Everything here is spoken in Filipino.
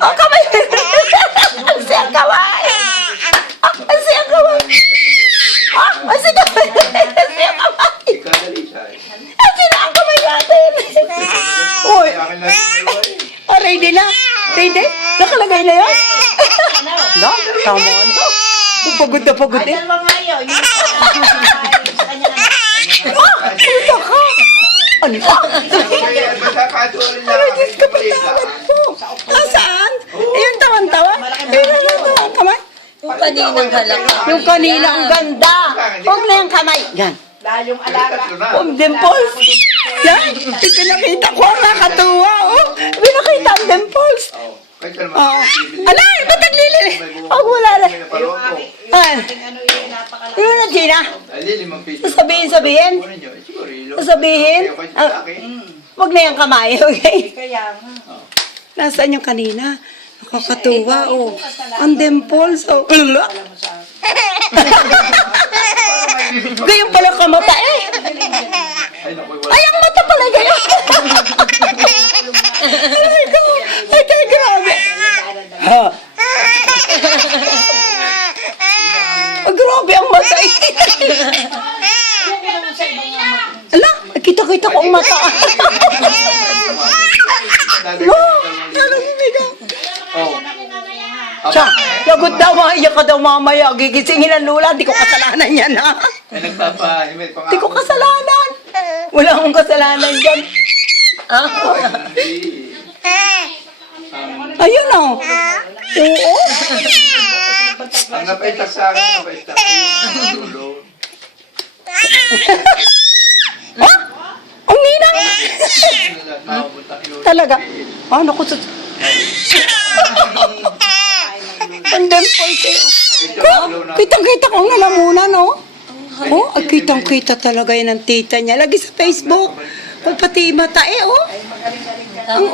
Oh, kamay. Siyang kamay. Siyang kamay. Siyang kamay. Siyang kamay. Ikaw dali siya. Sino ang kamay natin? Uy. Ready na? Ready? Nakalagay na yun? No? Come on. Pagod na pagod eh. Dalawa nga yun. Ito ka. Ano ka? Ay, Diyos ka, patawad po. Saan? Yung tawan-tawa? Yung kamay? Yung kaninang halaka. Yung kanina, ang ganda. Huwag na yung kamay. Yan. Dahil yung alaga. Dimples. Yan. Pinakita ko. Nakatuwa. Oh. Pinakita ang dimples. Oh. Alay, ba't naglilili? Oh, wala na. Ay. Ano na, Gina? Sabihin. Huwag na yung kamay, okay? Kaya nga. Nasaan yung kanina? Nakakatuwa, oh. Ang dimples, oh. Ganyan pala kamata, eh. Ay, ang mata pala ganyan. Ay, ko. Ay, kaya grabe. Ha? Grabe ang mata, eh. Ala, kita-kita ko ang mata. No, siya, lagot daw, maiyak ka daw mamaya. Gigisingin ang lula, di ko kasalanan yan, ha? Ay, nagpapahimik pa nga. Di ko kasalanan. Wala akong kasalanan dyan. Ayun, oh. Oo. Ang napaitak sa akin, napaitak yung ulo. Ah? Ang ninang. Talaga. Ah, naku. Ang dimples eh. Kitang-kita ko ang lalamunan, oh. Oh, kitang-kita talaga yan ang tita niya. Lagi sa Facebook. Pati mata eh, oh. Ang